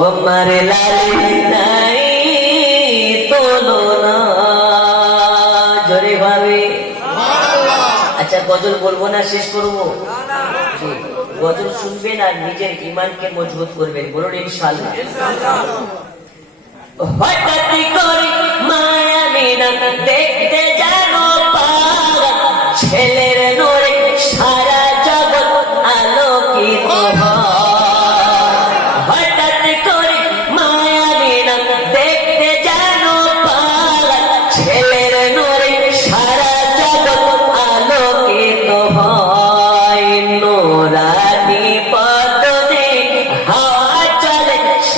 তোমার লালি নাই তুলনা জোরে ভাবে। আচ্ছা গজল বলবো না, শেষ করবো? গজল শুনবেন আর নিজের ইমানকে মজবুত করবেন, বলুন ইনশাআল্লাহ। হঠাৎ করে